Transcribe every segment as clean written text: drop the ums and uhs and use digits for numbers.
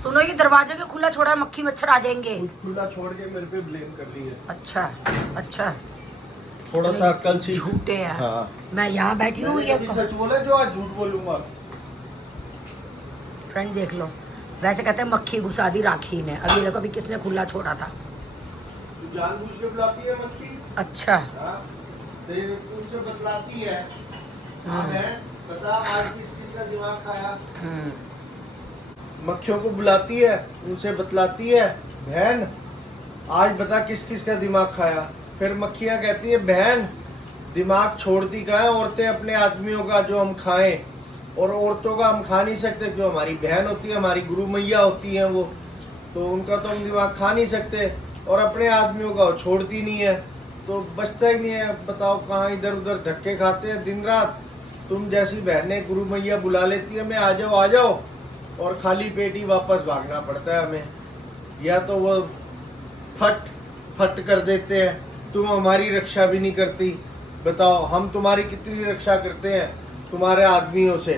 सुनो, ये दरवाजे के खुला छोड़ा है, मक्खी मच्छर आ जाएंगे। खुला छोड़ के मेरे पे ब्लेम कर रही है। अच्छा अच्छा, थोड़ा सा अक्ल सीख। झूठे हैं। हाँ। मैं यहाँ बैठी हूँ, ये सच बोला जो आज झूठ बोलूंगा। फ्रेंड देख लो, वैसे कहते हैं मक्खी घुसा दी राखी ने। अभी देखो, अभी किसने खुला छोड़ा था। तू जानबूझ के बुलाती है मक्खी। अच्छा, तेरे उनसे बतलाती है। हाँ बहन, बता आज किस किस का दिमाग खाया। मक्खियों को बुलाती है, उनसे बतलाती है, बहन आज बता किस किस का दिमाग खाया। फिर मक्खियां कहती है, बहन दिमाग छोड़ती का है, औरतें अपने आदमियों का जो हम खाएं, और औरतों का हम खा नहीं सकते, जो हमारी बहन होती है, हमारी गुरु मैया होती है वो, तो उनका तो हम दिमाग खा नहीं सकते, और अपने आदमियों का वो छोड़ती नहीं है, तो बचता ही नहीं है। बताओ कहाँ इधर उधर धक्के खाते हैं दिन रात। तुम जैसी बहनें गुरु मैया बुला लेती है, मैं आ जाओ, और खाली पेट ही वापस भागना पड़ता है हमें, या तो वो फट फट कर देते हैं। तुम हमारी रक्षा भी नहीं करती, बताओ हम तुम्हारी कितनी रक्षा करते हैं तुम्हारे आदमियों से।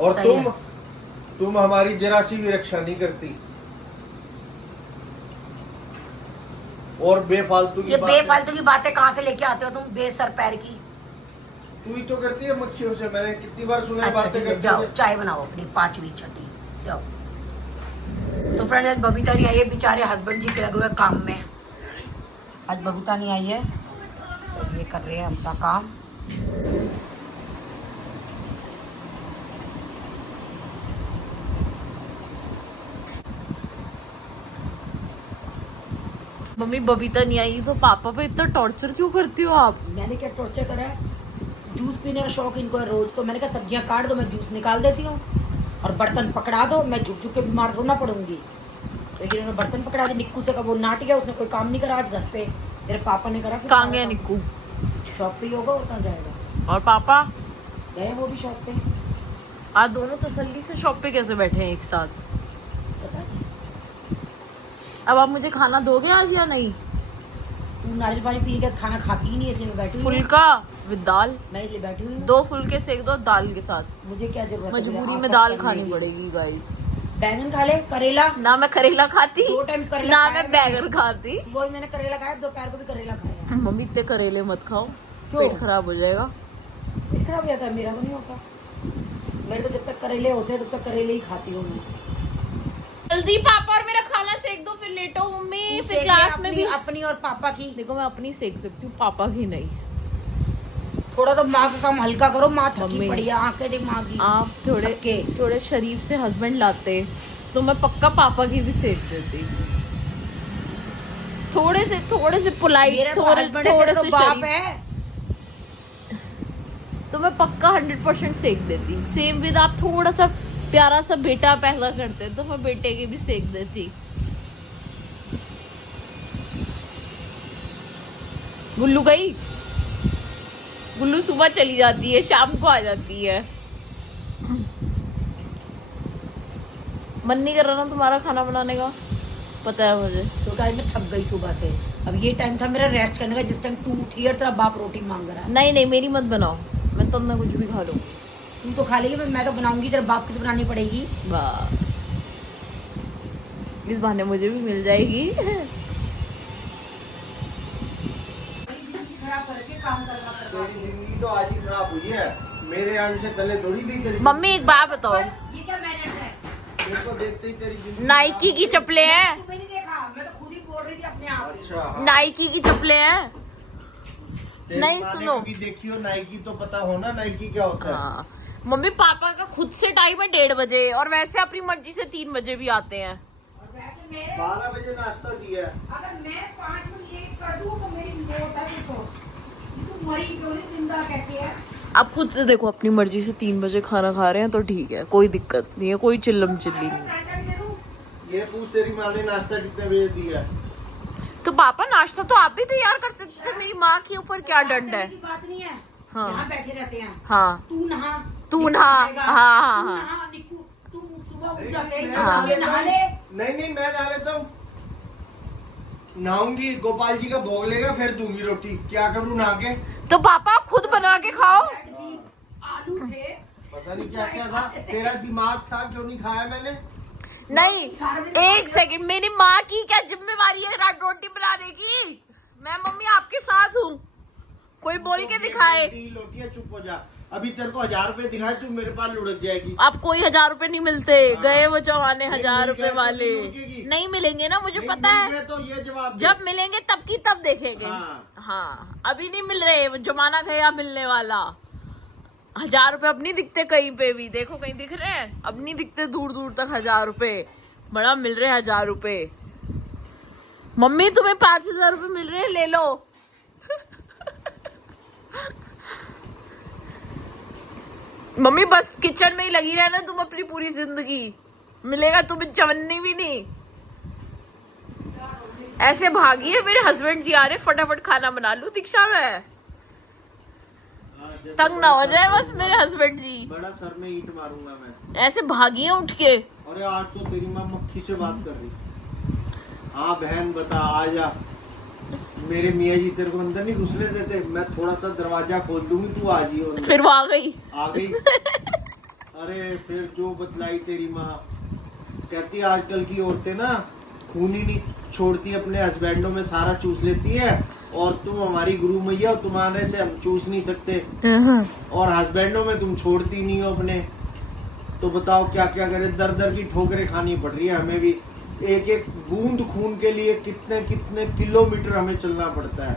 और तुम हमारी जरा सी भी रक्षा नहीं करती। और बेफालतू की बातें कहाँ से लेके आते हो तुम, बेसर पैर की। तू ही तो करती है मक्खियों से, मैंने कितनी बार सुना है। अच्छा बातें ठीक है, करती जाओ है। चाय बनाओ अपनी 5वीं 6ठी, जाओ। तो फ्रेंड, आज बबीता नहीं आई है, बेचारे हस्बैंड जी के लगे हुए काम में। आज बबीता नहीं आई है, तो ये कर रहे हैं अपना काम। मम्मी बबीता नहीं आई तो पापा पे इतना टॉर्चर क्यों करती हो आप? मैंने क्या टॉर्चर करा है? जूस पीने का शौक इनको है रोज, तो मैंने कहा सब्जियां काट दो, मैं जूस निकाल देती हूँ, और बर्तन पकड़ा दो, मैं झुक झुक के बीमार थोड़ा पड़ूंगी। लेकिन उन्होंने बर्तन पकड़ा दी। निक्कू से कब वो नाट गया, उसने कोई काम नहीं करा आज घर पे, तेरे पापा ने करा। कहाँ गया निक्कू? शॉप पे ही होगा, और कहाँ जाएगा। और पापा गए वो भी शॉप पे। आज दोनों तसल्ली से शॉप पे कैसे बैठे हैं एक साथ? पता है, अब आप मुझे खाना दोगे आज या नहीं? तू नारियल पानी पी के खाना खाती ही नहीं, इसलिए मैं बैठी हुई हूँ। फुल्का विद दाल, मैं इसलिए बैठी हुई हूँ। 2 फुल्के सेक दो दाल के साथ। मुझे क्या जरूरत है, मजबूरी मेरे में आँख दाल करने खानी की। पड़ेगी गाइस। बैंगन खा ले, करेला। ना मैं करेला खाती, 2 टाइम करेला ना खाया मैं मैंने। बैगन खाती। सुबह भी मैंने करेला खाया, दोपहर को भी करेला खाया। मम्मी इतने करेले मत खाओ, क्यों? पेट खराब हो जाएगा। पेट खराब हो जाता है, मेरा तो नहीं होता। मेरे तो जब तक करेले होते हैं तब तक करेले ही खाती हूँ मैं। जल्दी पापा और मेरा खाना सेक दो, फिर लेटो मम्मी, तू फिर सेक क्लास ले में भी। अपनी और पापा की। देखो मैं अपनी सेक सकती हूँ, पापा की नहीं। थोड़ा तो माँ का काम हल्का करो, माँ थकी मम्मी। पड़ी है, आंखें देख माँ की। आप थोड़े शरीफ से हस्बैंड लाते तो मैं पक्का पापा की भी सेक देती। थोड़े से पोलाइट, मेरा तो थोड़े हस्बैंड है, तेरा से तो बाप शरीफ, है। तो मैं पक्का 100% सेक देती। सेम विद आप थोड़ा सा प्यारा सा बेटा पैदा करते तो मैं बेटे की भी सेक देती। गुल्लू गई? गुल्लू सुबह चली जाती है, शाम को आ जाती है। मन नहीं कर रहा ना तुम्हारा खाना बनाने का, पता है मुझे। तो आज मैं थक गई सुबह से। अब ये टाइम था मेरा रेस्ट करने का, जिस टाइम तू उठी है तेरा बाप रोटी मांग रहा है। नहीं मेरी मत बनाओ, मैं तो ना कुछ भी खा लूँ। तू तो खा लेगी, मैं तो बनाऊंगी, तेरे बाप की तो बनानी पड़ेगी। बस इस बहाने मुझे भी मिल जाएगी। तेरी जिंदगी तो आज ही खराब हुई है, मेरे आने से पहले थोड़ी थी तेरी। मम्मी एक बात बताओ, ये क्या मैनर्स है? मेरे को देखते ही तेरी जिंदगी। नाइकी की चप्पलें हैं? तुम्हें नहीं देखा, मैं तो खुद ही बोल रही थी अपने आप ही। अच्छा हाँ। नाइकी की चप्पलें हैं? तेरी नहीं, माँ ने सुनो। कभी देखी हो नाइकी तो पता हो ना नाइकी क्या होता है। हाँ मम्मी, पापा का खुद से टाइम है 1:30 बजे, और वैसे अपनी मर्जी से 3 बजे भी आते हैं। और वैसे मेरे 12 बजे नाश्ता दिया है। अगर मैं 5 मिनट लेट कर दूं तो मेरी मौत है। तू मरी क्यों नहीं, जिंदा कैसे है? आप खुद से देखो, अपनी मर्जी से 3 बजे खाना खा रहे हैं तो ठीक है, कोई दिक्कत नहीं है, कोई चिल्लम चिल्ली नहीं। पराठा भी दे दूं? ये पूछ तेरी माँ ने नाश्ता कितने बजे दिया है। तो पापा नाश्ता तो आप भी तैयार कर सकते थे, मेरी माँ के ऊपर क्या दंड है? की बात नहीं है। हाँ। यहाँ बैठे रहते हैं। हाँ तू नहा, तू निक्कू नहा, नहाएगा। हाँ, तू हाँ। नहा, निक्कू, तू सुबह उठ जाते ही हाँ। ये नहा ले। नहीं मैं नहा लेता हूँ। नहाऊंगी, गोपाल जी का भोग लेगा, फिर दूंगी रोटी। क्या करूँ नहा के? तो पापा आप खुद बना के खाओ। ब्रेड दी, आलू थे, पता नहीं क्या क्या था, तेरा दिमाग था, क्यों नहीं खाया मैंने? नहीं एक सेकंड, मेरी माँ की क्या जिम्मेवारी है रात रोटी बनाने की? मैं मम्मी आपके साथ हूँ, कोई बोल के दिखाए। लोटिया चुप हो जा, अभी तेरे को 1000 रुपए दिखाए तू मेरे पास लुढ़क जाएगी। अब कोई 1000 रुपए नहीं मिलते, गए वो जमाने 1000 रुपए मिल वाले गए तो लुढ़केगी। नहीं मिलेंगे ना, मुझे नहीं पता मिल है। रहे तो ये जवाब दे। जब मिलेंगे तब की तब देखेंगे। हाँ अभी नहीं मिल रहे, वो जमाना गया मिलने वाला। 1000 रुपए अब नहीं दिखते कहीं पे भी, देखो कहीं दिख रहे हैं? अब नहीं दिखते दूर दूर तक 1000 रुपए, बड़ा मिल रहे हैं 1000 रुपए। मम्मी तुम्हें 5000 रुपए मिल रहे हैं, ले लो। मम्मी बस किचन में ही लगी रहना तुम अपनी पूरी जिंदगी, मिलेगा तुम्हें चवन्नी भी नहीं। ऐसे भागिए, मेरे हस्बैंड जी आ रहे, फटाफट खाना बना लूं दीक्षा में, तंग ना हो जाए बस मेरे हस्बैंड जी। बड़ा सर में ईंट मारूंगा मैं। ऐसे भागिए उठ के। अरे आज तो तेरी माँ मक्खी से बात कर रही। हाँ बहन बता, आ जा। मेरे मियाँ जी तेरे को अंदर नहीं घुसने देते, मैं थोड़ा सा दरवाजा खोल दूंगी, तू आ जी। फिर वो आ गई। अरे फिर जो बतलाई तेरी माँ, कहती है आजकल की औरतें ना खून ही नहीं छोड़ती, अपने हस्बैंडों में सारा चूस लेती है, और तुम हमारी गुरु मैया हो, तुम्हारे से हम चूस नहीं सकते, और हस्बैंडों में तुम छोड़ती नहीं हो अपने। तो बताओ क्या क्या करे, दर दर की ठोकरें खानी पड़ रही है हमें भी। एक एक बूंद खून के लिए कितने कितने किलोमीटर हमें चलना पड़ता है,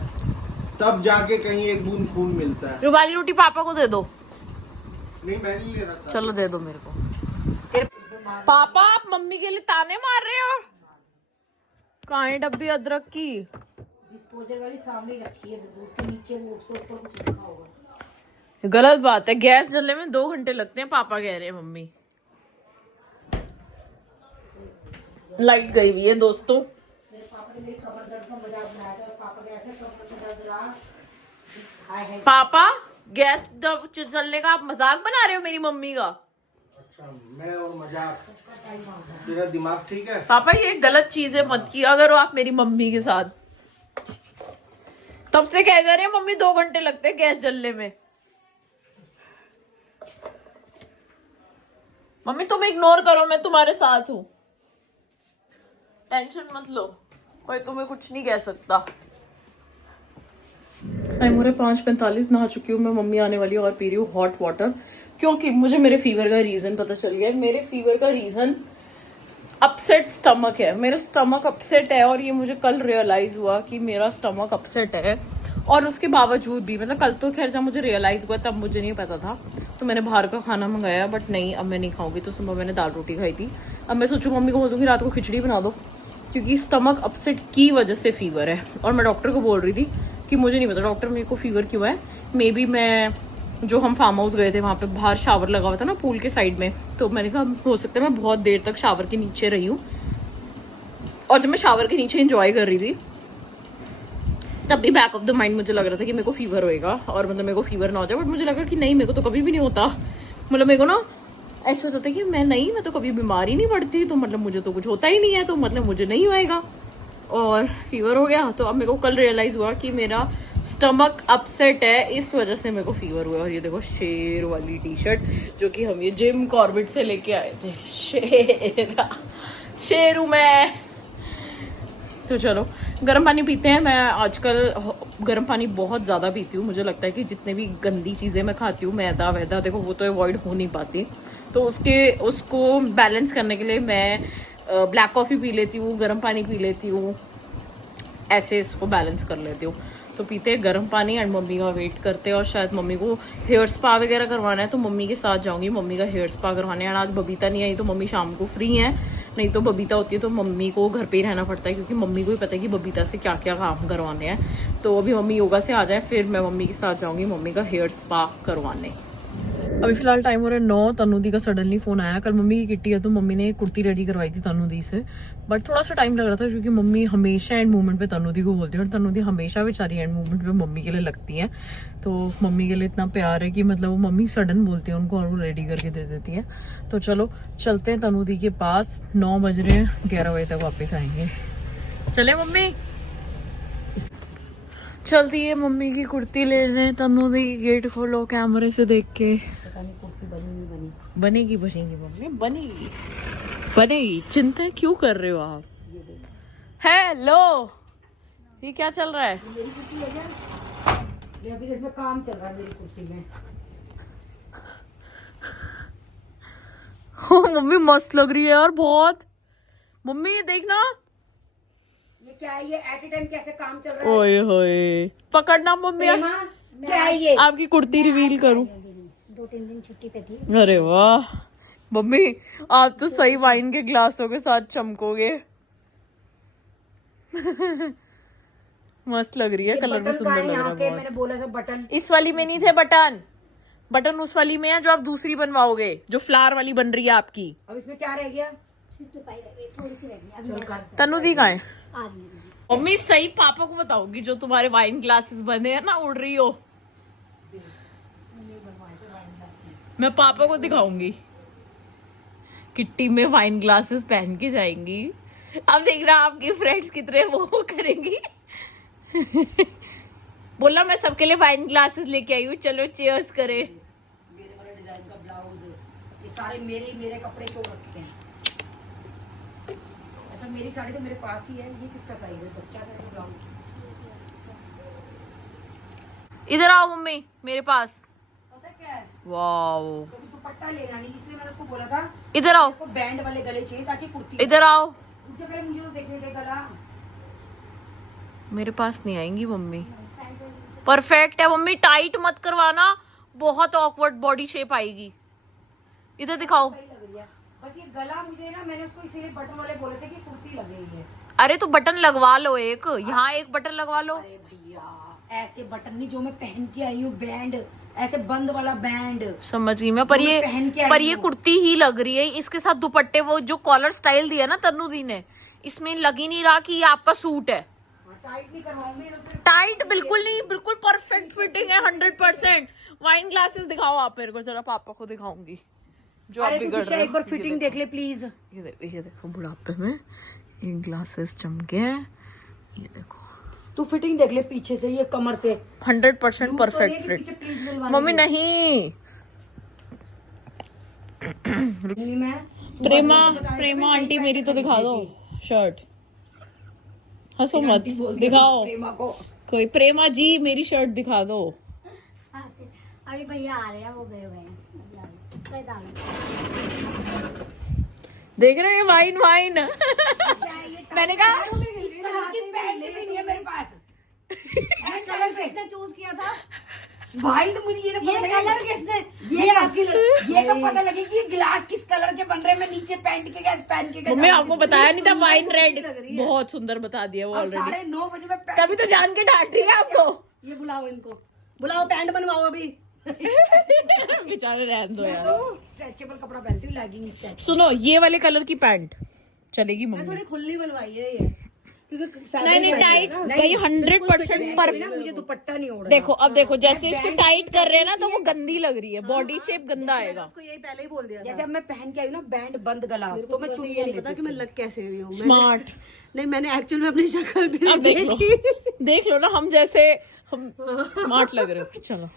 तब जाके कहीं एक बूंद खून मिलता है। रुमाली रोटी पापा को दे दो। नहीं मैं नहीं ले रहा था। चलो दे दो मेरे को। पापा आप मम्मी के लिए ताने मार रहे हो? कहाँ है डब्बी अदरक की? डिस्पोजल वाली सामने रखी है, उसके नीचे वो उसके ऊपर कुछ रखा होगा। गलत बात है, गैस जलने में 2 घंटे लगते हैं, पापा कह रहे हैं मम्मी। लाइट गई हुई है दोस्तों। मेरे पापा ने मेरी कमर दर्द का मजाक बनाया था, पापा के ऐसे कमर में दर्द रहा। हाय हाय। पापा गैस जलने का आप मजाक बना रहे हो मेरी मम्मी का? अच्छा मैं और मजाक, तेरा दिमाग ठीक है? पापा ये गलत चीज है, मत किया करो आप मेरी मम्मी के साथ। तब से कह जा रहे हैं मम्मी 2 घंटे लगते हैं गैस जलने में। मम्मी तुम इग्नोर करो, मैं तुम्हारे साथ हूँ, टेंशन मत लो, कोई तुम्हें कुछ नहीं कह सकता। टाइम हो रहा है 5:45, नहा चुकी हूँ मैं, मम्मी आने वाली है और पी रही हूँ हॉट वाटर, क्योंकि मुझे मेरे फीवर का रीजन पता चल गया है। मेरे फीवर का रीजन अपसेट स्टमक है, मेरा स्टमक अपसेट है, और ये मुझे कल रियलाइज हुआ कि मेरा स्टमक अपसेट है। और उसके बावजूद भी, मतलब कल तो खैर जब मुझे रियलाइज हुआ तब मुझे नहीं पता था, तो मैंने बाहर का खाना मंगाया, बट नहीं अब मैं नहीं खाऊंगी। तो सुबह मैंने दाल रोटी खाई थी, अब मैं सोचूं मम्मी को बोल दूंगी रात को खिचड़ी बना दो, क्योंकि स्टमक अपसेट की वजह से फीवर है। और मैं डॉक्टर को बोल रही थी कि मुझे नहीं पता डॉक्टर मेरे को फीवर क्यों है, मे बी मैं जो हम फार्म हाउस गए थे वहाँ पे बाहर शावर लगा हुआ था ना पूल के साइड में, तो मैंने कहा हो सकता है मैं बहुत देर तक शावर के नीचे रही हूँ, और जब मैं शावर के नीचे एंजॉय कर रही थी तब भी बैक ऑफ द माइंड मुझे लग रहा था कि मेरे को फीवर होएगा, और मतलब मेरे को फीवर ना हो जाए, बट मुझे लगा कि नहीं मेरे को तो कभी भी नहीं होता। मतलब मेरे को ना ऐसा होता है कि मैं तो कभी बीमार ही नहीं पड़ती, तो मतलब मुझे तो कुछ होता ही नहीं है, तो मतलब मुझे नहीं होएगा, और फीवर हो गया। तो अब मेरे को कल रियलाइज हुआ कि मेरा स्टमक अपसेट है, इस वजह से मेरे को फीवर हुआ। और ये देखो शेर वाली टी शर्ट जो कि हम ये जिम कॉर्बेट से लेके आए थे, शेर हूँ मैं। तो चलो गर्म पानी पीते हैं। मैं आजकल गर्म पानी बहुत ज़्यादा पीती हूँ, मुझे लगता है कि जितने भी गंदी चीज़ें मैं खाती हूँ, मैदा वैदा देखो वो तो अवॉइड हो नहीं पाती, तो उसको बैलेंस करने के लिए मैं ब्लैक कॉफ़ी पी लेती हूँ, गर्म पानी पी लेती हूँ, ऐसे इसको बैलेंस कर लेती हूँ। तो पीते हैं गर्म पानी एंड मम्मी का वेट करते हैं, और शायद मम्मी को हेयर स्पा वगैरह करवाना है तो मम्मी के साथ जाऊंगी मम्मी का हेयर स्पा करवाने। एंड आज बबीता नहीं आई तो मम्मी शाम को फ्री है, नहीं तो बबीता होती है तो मम्मी को घर पे ही रहना पड़ता है, क्योंकि मम्मी को ही पता है कि बबीता से क्या क्या काम करवाने हैं। तो अभी मम्मी योगा से आ जाए फिर मैं मम्मी के साथ जाऊँगी मम्मी का हेयर स्पा करवाने। अभी फिलहाल टाइम हो रहा है 9। तनुदी का सडनली फोन आया, कल मम्मी की किट्टी है तो मम्मी ने कुर्ती रेडी करवाई थी तनुदी से, बट थोड़ा सा टाइम लग रहा था क्योंकि मम्मी हमेशा एंड मूवमेंट पे तनुदी को बोलती है, और तनुदी हमेशा बेचारी एंड मूवमेंट पे मम्मी के लिए लगती है। तो मम्मी के लिए इतना प्यार है कि मतलब वो मम्मी सडन बोलती है उनको और वो रेडी करके दे देती है। तो चलो चलते हैं तनुदी के पास, 9 बज रहे हैं, 11 बजे तक वापस आएंगे। चले मम्मी, चलती है मम्मी की कुर्ती लेने। तनुदी गेट खोलो कैमरे से देख के। पता नहीं कुर्ती बनेगी बनेगी मम्मी बनेगी बनेगी, चिंता क्यों कर रहे हो आप? हेलो, ये क्या चल रहा है? मेरी कुर्ती है क्या? अभी इसमें काम चल रहा है मेरी कुर्ती में। हो मम्मी मस्त लग रही है यार बहुत। मम्मी ये देखना, ये क्या है? ये एट ए टाइम कैसे काम चल रहा है? ओए होए पकड़ना मम्मी। प्रेमा, क्या है ये? आपकी कुर्ती रिवील करूं? 2-3 दिन छुट्टी पे थी। अरे वाह मम्मी, आप तो सही वाइन के ग्लासों के साथ चमकोगे। मस्त लग रही है, ये कलर भी बटन सुंदर कहाँ है लग रहा यहाँ है के? बहुत। मैंने बोला था बटन। इस वाली में नहीं थे बटन, बटन उस वाली में है जो आप दूसरी बनवाओगे, जो फ्लावर वाली बन रही है आपकी। अब इसमें क्या रह गया? तनु दी कहाँ है? मम्मी सही पापा को बताओगी जो तुम्हारे वाइन ग्लासेस बने हैं ना, उड़ रही हो। मैं पापा को दिखाऊंगी, किट्टी में वाइन ग्लासेस पहन के जाएंगी। अब देख रहा आपकी फ्रेंड्स कितने वो करेंगी। बोला मैं सबके लिए वाइन ग्लासेस लेके आई हूँ, चलो चीयर्स करे। मेरे वाले डिजाइन का ब्लाउज, ये सारे मेरे कपड़े क्यों रखते हैं? अच्छा मेरी साड़ी तो मेरे पास ही है। ये किसका साइज है? बच्चा साइज का ब्लाउज। इधर आओ मम्मी मेरे पास। पता क्या है? वाओ, क्योंकि दुपट्टा लेना नहीं, इसलिए मैंने उसको बोला था इधर आओ, को बैंड वाले गले चाहिए ताकि कुर्ती। इधर आओ। रुक जा पहले, मुझे तो देखने दे गला। मेरे पास नहीं आएंगी मम्मी। परफेक्ट है मम्मी, टाइट मत करवाना, बहुत ऑकवर्ड बॉडी शेप आएगी। इधर दिखाओ। सही लग रही है, बस ये गला मुझे ना, मैंने उसको इसीलिए बटन वाले बोले थे कि कुर्ती लगे ही है। अरे तो बटन लगवा लो एक, यहाँ एक बटन लगवा लो। अरे भैया ऐसे बटन नहीं जो मैं पहन के आई हूँ, बैंड ऐसे बंद वाला बैंड। समझ गई मैं, पर जो मैं ये पहन के आई पर ये हूँ। कुर्ती ही लग रही है। इसके साथ दुपट्टे, वो जो कॉलर स्टाइल दिया ना तन्नू दी ने, इसमें लग ही नहीं रहा कि ये आपका सूट है। टाइट नहीं करवाऊंगी तो टाइट बिल्कुल नहीं, बिल्कुल परफेक्ट फिटिंग है 100%। वाइन ग्लासेस दिखाओ आप मेरे को, जरा पापा को दिखाऊंगी जो आप अरे तू बिगड़ दिशा रहे एक बार हो। फिटिंग देख ले प्लीज। ये देखो बुढ़ापे में ये ग्लासेस चमके हैं, ये देखो तू फिटिंग देख ले पीछे से, ये कमर से 100% परफेक्ट पीछे फिट। प्लीज सिलवानी मम्मी है। नहीं, मैं प्रेमा आंटी मेरी तो दिखा दो शर्ट। हंसो मत, आंटी बोल दिया दिखाओ प्रेमा को। कोई। प्रेमा जी मेरी शर्ट दिखा दो। अभी भैया आ रहे हैं, वो गए हुए हैं। देख रहे हैं वाइन वाइन। मैंने कहा पैंट भी नहीं है मेरे पास। कलर किसने चूज किया था? भाई तो मुझे ये कलर किसने? ये आपकी ये तो पता लगे कि ये ग्लास किस कलर के बन रहे हैं। मैं नीचे पैंट के पहन के मम्मी आपको बताया नहीं था, वाइन सुंदर रेड लग रही है। बहुत सुंदर बता दिया वो और ऑलरेडी। 9:30 बजे मैं तभी तो जान के डांट दिया आपको। ये बुलाओ इनको, बुलाओ पैंट बनवाओ अभी। बेचारे रहने दो यार। स्ट्रेचेबल कपड़ा पहनती हूँ, लेगिंग स्ट्रेच। सुनो ये वाले कलर की पैंट चलेगी मैं मम्मी? थोड़ी खुली बनवाई है ये, क्योंकि नहीं नहीं टाइट, नहीं 100% परफेक्ट। मुझे दुपट्टा नहीं ओढ़ना। देखो अब देखो, जैसे इसको टाइट कर रहे हैं ना तो वो गंदी लग रही है, बॉडी शेप गंदा आएगा। उसको यही पहले ही बोल दिया था। जैसे अब मैं पहन के आई हूँ ना बैंड बंद गला, तो मैं चुन्नी ये नहीं पता कि मैं लग कैसे रही हूँ। स्मार्ट। नहीं मैंने एक्चुअल में अपनी शक्ल भी अब देख लो, देखी। देख लो ना हम जैसे हम स्मार्ट लग रहे हो। चलो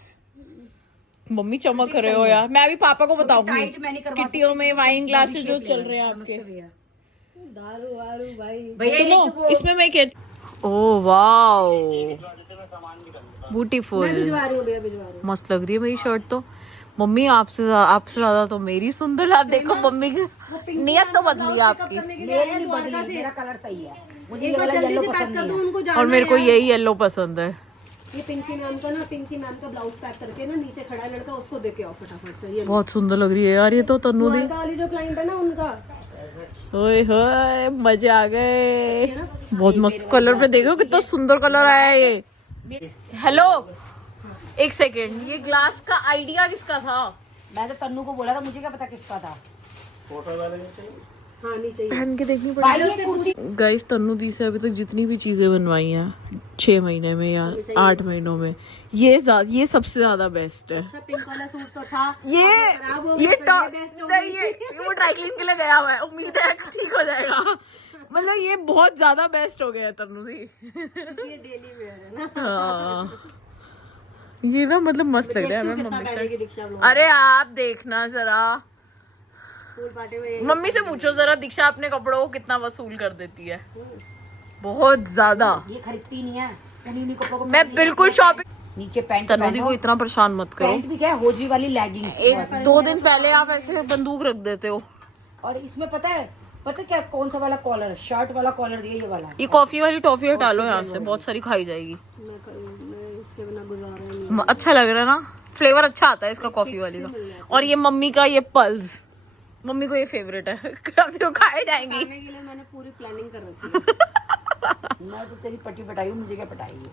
मम्मी चमक रहे हो यार। मैं अभी पापा को बताऊंगी टाइट मैं नहीं करवा किटियों में वाइन ग्लासेस जो चल रहे हैं आपके। दारू वारू भाई। भैया ये सुनो तो वो इसमें मैं क्या, ओह वाओ ब्यूटीफुल, भिजवा रही हूँ भैया, भिजवा रही हूँ। मस्त लग रही है मेरी शर्ट तो। मम्मी आपसे ज्यादा तो मेरी सुंदर। आप देखो मम्मी की नियत तो बदली है आपकी। मेरे नहीं बदली, मेरा कलर सही है। मुझे ये एक बार वाला जल्दी येलो से पैक पसंद कर दो, नहीं है। उनको जाना और मेरे को है। यही येलो पसंद है। ये पिंकी मैम का ना, पिंकी मैम का ब्लाउज पैक करके ना, नीचे खड़ा है लड़का, उसको दे के आओ फटाफट से। ये बहुत सुंदर लग रही है यार ये तो तन्नू दी। द्वारका वाली जो क्लाइंट है ना उनका। ओए होए मजे आ गए, बहुत मस्त कलर पे। देख रहे हो कितना सुंदर कलर आया है ये। हेलो एक सेकेंड, ये ग्लास का आइडिया किसका था? मैं तो तन्नू को बोला था, मुझे क्या पता किसका था। हाँ नीचे ही। पहन के देखनी भाई पड़ेगी। ये कुर्ती गाइस तन्नू दी से अभी तक जितनी भी चीजें बनवाई हैं 6 महीने में या 8 महीनों में, ये सबसे ज्यादा बेस्ट है। अच्छा पिंक वाला सूट तो था, ये खराब हो ये गया, तो ये best होगी। नहीं ये वो ड्राई क्लीन के लिए गया हुआ है, उम्मीद है कि ठीक हो जाएगा। मतलब ये बहुत ज्यादा बेस्ट हो गया है तन्नू दी। ये डेली वेयर है ना। हाँ ये ना मतलब मस्त लग रहा है देखती हूँ हमें कितना मम्मी पहनेगी से। दीक्षा ब्लॉग। अरे आप देखना जरा, फूल पाटे हुए यही मम्मी से पूछो जरा दीक्षा अपने कपड़ों को कितना वसूल कर देती है, बहुत ज्यादा। ये खरीदती नहीं है, उन्हीं कपड़ों को मैं बिल्कुल शॉपिंग। नीचे पैंट तनुदी को इतना परेशान मत करो। पैंट भी क्या है, होजी वाली लेगिंग्स। एक 2 दिन पहले आप ऐसे बंदूक रख देते हो। और इसमें पता है क्या कौन सा वाला कॉलर, शर्ट वाला कॉलर दिया, ये वाला। ये कॉफी वाली टॉफी हटा लो यहाँ से, बहुत सारी खाई जाएगी। मैं इसके बिना गुजारा ही नहीं। अच्छा लग रहा है ना, फ्लेवर अच्छा आता है इसका कॉफी वाली का। और ये मम्मी का ये पल्स, मम्मी को ये फेवरेट है। अब तो खाए जाएंगी। खाने के लिए मैंने पूरी प्लानिंग कर रखी है। मैं तो तेरी पट्टी पटाई हूँ, मुझे क्या पटाई है।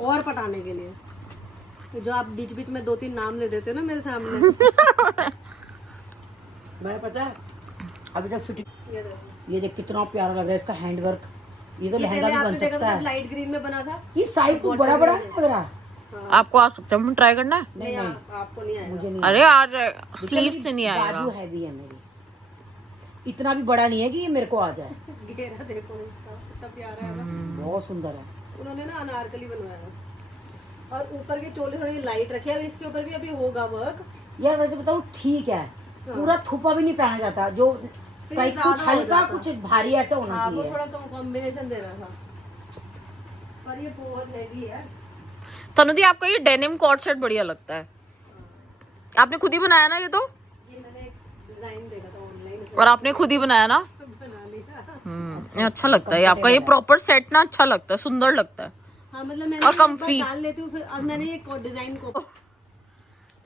और पटाने के लिए जो आप बीच बीच में 2-3 नाम ले देते हो ना मेरे सामने। मैं पता है अभी तक फिटिंग, ये देखो। ये देख कितना प्यारा लग रहा है इसका हैंडवर्क। ये तो ये लहंगा पहले भी बन आपने देखा सकता था है। लाइट ग्रीन में बना था। ये साइज कुछ बड़ा बड़ा नहीं लग रहा। आपको आ सकता है, ट्राई करना है? नहीं आपको नहीं आएगा। मुझे नहीं। अरे आज स्लीव से नहीं बाजू आएगा। हैवी है मेरी, इतना भी बड़ा नहीं है कि ये मेरे को आ जाए। घेरा देखो इसका कितना प्यारा है ना। बहुत सुंदर है। उन्होंने ना अनारकली बनवाया है। और ऊपर के चोले थोड़ी लाइट रखे हैं, इसके ऊपर भी अभी होगा वर्क। यार वैसे बताऊँ ठीक है, पूरा थुपा भी नहीं पहना जाता, जो फिर कहीं ज्यादा कुछ हो हल्का जाता। कुछ भारी ऐसा होना हाँ वो चाहिए। थोड़ा कॉम्बिनेशन दे रहा था। और ये बहुत हैवी है। तनुदी आपका ये डेनिम कॉर्ड सेट बढ़िया लगता है। आपने खुद ही बनाया ना ये तो? ये मैंने एक डिजाइन देखा था ऑनलाइन और आपने खुद ही बनाया ना? बना लिया। ये अच्छा लगता है आपका ये प्रॉपर सेट ना, अच्छा लगता है, सुंदर लगता है। हाँ मतलब मैंने और एक बार comfy। डाल लेती हूँ, फिर अब मैंने ये डिजाइन को।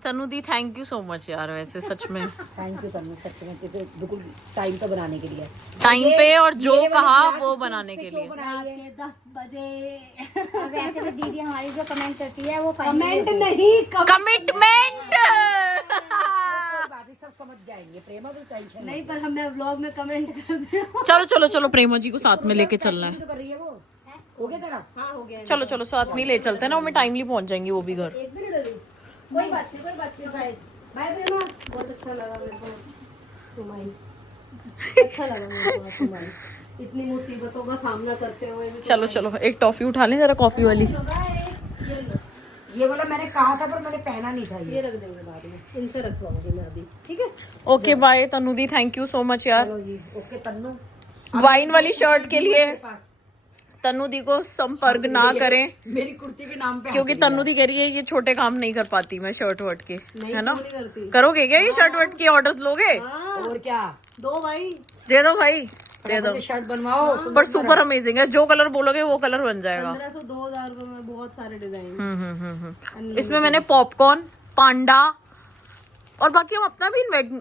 तनुदी थैंक यू सो मच यार, वैसे सच में थैंक यू तन्नू, सच में तो बिल्कुल टाइम पे बनाने के लिए। टाइम पे और जो मेरे वाले कहा glasses वो पे बनाने इस पे के क्यों लिए। बनाई है? 10 बजे अब ऐसे में दीदी हमारी जो कमेंट करती है वो कमेंट नहीं कमिटमेंट। कोई बात नहीं, सब समझ जाएंगे। प्रेमा तो टेंशन नहीं, पर हमने व्लॉग में कमेंट कर दिया। चलो चलो चलो, प्रेमा जी को साथ में लेके चलना है। तो कर रही है वो। हो गया तेरा? हाँ हो गया। चलो चलो साथ में ही ले चलते हैं ना, वो मैं टाइमली पहुंच जाएंगी वो भी घर। 1 मिनट अभी। कोई बात नहीं बाय बाय प्रेमा। बहुत अच्छा लगा मेरे को तुम्हारी, अच्छा लगा मेरे को तुम्हारी इतनी मुसीबतों का सामना करते हुए भी। चलो चलो एक टॉफी उठा लें जरा, कॉफी वाली। ये लो, ये वाला मैंने कहा था पर मैंने पहना नहीं था। ये ये रख देंगे बाद में, इनसे रखवाऊंगी मैं अभी। ठीक है okay bye Tanudi, thank you so much यार। चलो जी, ओके तन्नू। वाइन वाली शर्ट के लिए मेरे पास तनुदी को संपर्क ना करें, मेरी कुर्ती के नाम पे क्योंकि तनुदी कह रही है ये छोटे काम नहीं कर पाती मैं शर्ट वर्ट के, है ना? नहीं करती। करोगे क्या ये शर्ट वर्ट के ऑर्डर लोगे? हाँ और क्या, दो भाई। दे दो भाई, दे दो। मुझे शर्ट बनवाओ। पर सुपर अमेजिंग है, जो कलर बोलोगे वो कलर बन जाएगा। 1500-2000 रुपए में बहुत सारे डिजाइन। इसमें मैंने पॉपकॉर्न, पांडा और बाकी हम अपना भी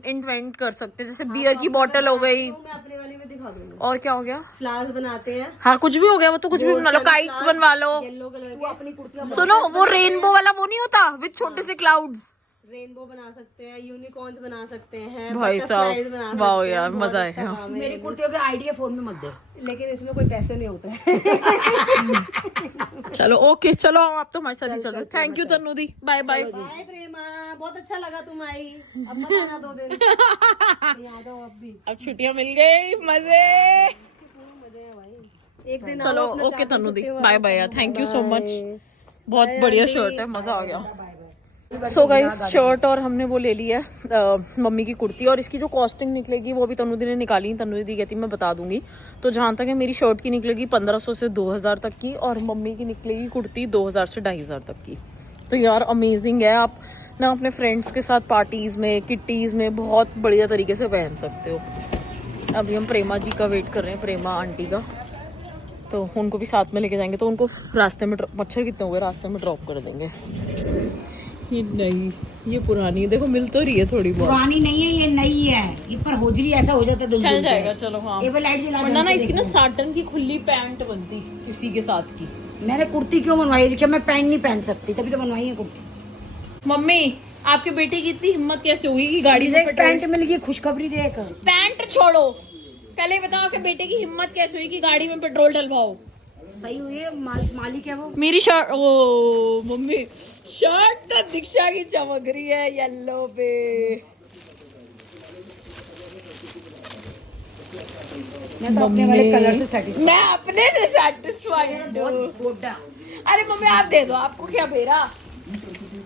इन्वेंट कर सकते हैं, जैसे बियर की बोतल हो गई। तो मैं अपने वाली में दिखा दूंगी। और क्या हो गया? फ्लावर्स बनाते हैं हाँ कुछ भी हो गया, वो तो कुछ भी बना लो, काइट्स बनवा लो। येलो कलर के। अपनी कुर्तियां सुनो वो रेनबो वाला वो नहीं होता विद छोटे से क्लाउड्स, रेनबो बना सकते हैं, यूनिकॉर्न्स बना सकते हैं, भाई butterflies बना साहब सकते वाह हैं। यार बहुत मजा अच्छा आएगा। काम है। मेरी कुर्तियों के आइडिया फोन में मत दे। लेकिन इसमें कोई पैसे नहीं होते हैं। चलो ओके, चलो आप तो हमारे साथ ही चलो। Thank you Tanudi, bye bye. Bye Prema, बहुत अच्छा लगा तुम आई। अब मत आना 2 दिन। यहाँ जाओ अब भी। अब छुट्टियां मिल गई, मजे। मजे हैं भाई। एक दिन चलो आओ अपना ओके चादर तनुदी, कुत्ते वाला। बाय बाय यार, थैंक यू सो मच। बहुत बढ़िया शर्ट है, मजा आ गया। सो गाइस शर्ट और हमने वो ले लिया मम्मी की कुर्ती, और इसकी जो कॉस्टिंग निकलेगी वो भी तनुदी ने निकाली। तनुदी कहती मैं बता दूंगी। तो जहां तक है मेरी शर्ट की निकलेगी 1500 से 2000 तक की, और मम्मी की निकलेगी कुर्ती 2000 से 2500 तक की। तो यार अमेजिंग है, आप ना अपने फ्रेंड्स के साथ पार्टीज में, किट्टीज में बहुत बढ़िया तरीके से पहन सकते हो। अभी हम प्रेमा जी का वेट कर रहे हैं, प्रेमा आंटी का, तो उनको भी साथ में लेके जाएंगे। तो उनको रास्ते में मच्छर कितने हो गए, रास्ते में ड्रॉप कर देंगे। ये नहीं, ये पुरानी है, देखो मिल तो रही है थोड़ी बहुत। पुरानी नहीं है, ये नई है। ये पर होजरी ऐसा हो जाता है दुल्हन चल पे। जाएगा, चलो हाँ। ये वो लाइट जला वरना ना ढंग से इसकी ना देखो। साटन की खुली पैंट बनती इसी के साथ की। मैंने कुर्ती क्यों बनवाई? देखिए मैं पैंट नहीं पहन सकती, तभी तो बनवाई है कुर्ती। मम्मी आपके बेटे की इतनी हिम्मत कैसे हुई कि गाड़ी मुझे में एक पैंट मिल गई, खुशखबरी देख। पैंट छोड़ो, पहले बताओ कि बेटे की हिम्मत कैसे हुई कि गाड़ी में पेट्रोल डलवाओ। सही हुई है, मालिक है वो। मेरी शर्ट, ओ मम्मी शर्ट तो दीक्षा की चमक रही है येलो पे। मैं तो अपने वाले कलर से सेटिस्फाइड। मैं अपने से सेटिस्फाइड हूँ। बहुत गोटा। अरे मम्मी आप दे दो, आपको क्या बेरा।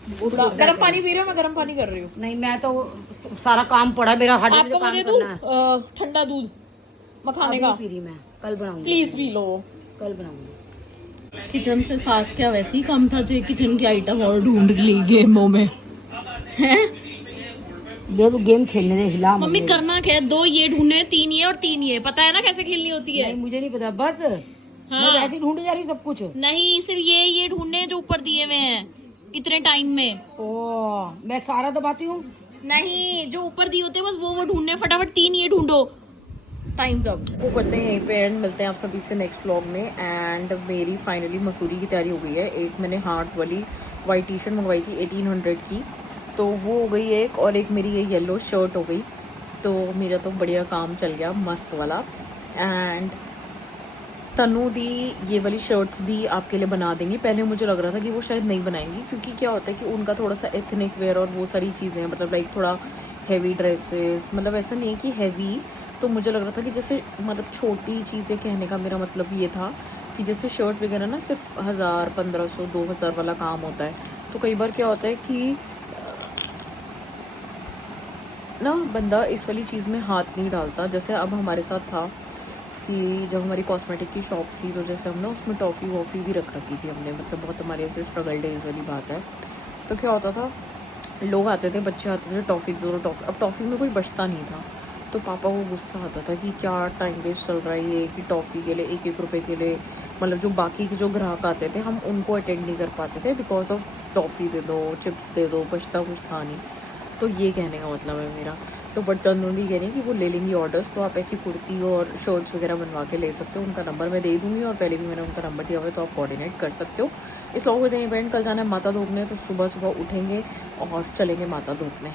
गर्म पानी पी रहे हो? मैं गर्म पानी कर रही हूँ। नहीं मैं तो सारा काम पड़ा मेरा, हट आपको काम मुझे करना है। दूं ठंडा दूध मखाने अभी का? पी रही मैं, कल बनाऊंगी। Please P low. कल बनाऊंगी। किचन से सास क्या वैसे ही काम था जो एक किचन की आइटम और ढूंढ ली गेमों में हैं? दे तू गेम खेलने दे, हिला मत मम्मी मेरे। करना क्या है? 2 ये ढूंढने, 3 ये और 3 ये, पता है ना कैसे खेलनी होती है? नहीं मुझे नहीं पता, बस हाँ। मैं वैसे ही ढूंढ जा रही हूँ सब कुछ। नहीं, सिर्फ ये ढूंढने हैं जो ऊपर दिए हुए हैं इतने टाइम में। ओ मैं सारा दबाती हूँ। नहीं, जो ऊपर दिए होते हैं बस वो ढूंढने, फटाफट 3 ये ढूंढो। Times up. वो करते हैं यहीं पे एंड, मिलते हैं आप सभी से नेक्स्ट व्लॉग में। एंड मेरी फाइनली मसूरी की तैयारी हो गई है। एक मैंने हार्ट वाली वाइट टी शर्ट मंगवाई थी 1800 की, तो वो हो गई एक, और एक मेरी ये येलो शर्ट हो गई। तो मेरा तो बढ़िया काम चल गया, मस्त वाला। एंड तनु दी ये वाली शर्ट्स भी आपके लिए बना देंगी। पहले मुझे लग रहा था कि वो शायद नहीं बनाएंगी, क्योंकि क्या होता है कि उनका थोड़ा सा एथनिक वेयर और वो सारी चीज़ें, मतलब लाइक थोड़ा हैवी ड्रेसेस, मतलब ऐसा नहीं है कि हैवी, तो मुझे लग रहा था कि जैसे मतलब छोटी चीज़ें, कहने का मेरा मतलब ये था कि जैसे शर्ट वगैरह ना सिर्फ 1000, 1500, 2000 वाला काम होता है। तो कई बार क्या होता है कि ना बंदा इस वाली चीज़ में हाथ नहीं डालता। जैसे अब हमारे साथ था कि जब हमारी कॉस्मेटिक की शॉप थी, तो जैसे हम ना उसमें टॉफ़ी वॉफ़ी भी रख रखी थी हमने, मतलब बहुत हमारे ऐसे स्ट्रगल डेज वाली बात है। तो क्या होता था, लोग आते थे, बच्चे आते थे, टॉफ़ी दो टॉफ़ी, अब टॉफ़ी में कोई बचता नहीं था। तो पापा को गुस्सा आता था कि क्या टाइम वेस्ट चल रहा है ये, कि टॉफ़ी के लिए 1-1 रुपये के लिए, मतलब जो बाकी के जो ग्राहक आते थे हम उनको अटेंड नहीं कर पाते थे बिकॉज ऑफ टॉफ़ी दे दो, चिप्स दे दो, बचता कुछ था नहीं। तो ये कहने का मतलब है मेरा। तो बट तनुली कह रही है कि वो ले लेंगी ऑर्डर्स, तो आप ऐसी कुर्ती और शर्ट्स वगैरह बनवा के ले सकते हो। उनका नंबर मैं दे दूँगी, और पहले भी मैंने उनका नंबर दिया हुआ है, तो आप कोऑर्डिनेट कर सकते हो। इस लोगों को इवेंट कल जाना है माता धूपने, तो सुबह सुबह उठेंगे और चलेंगे माता धूपने।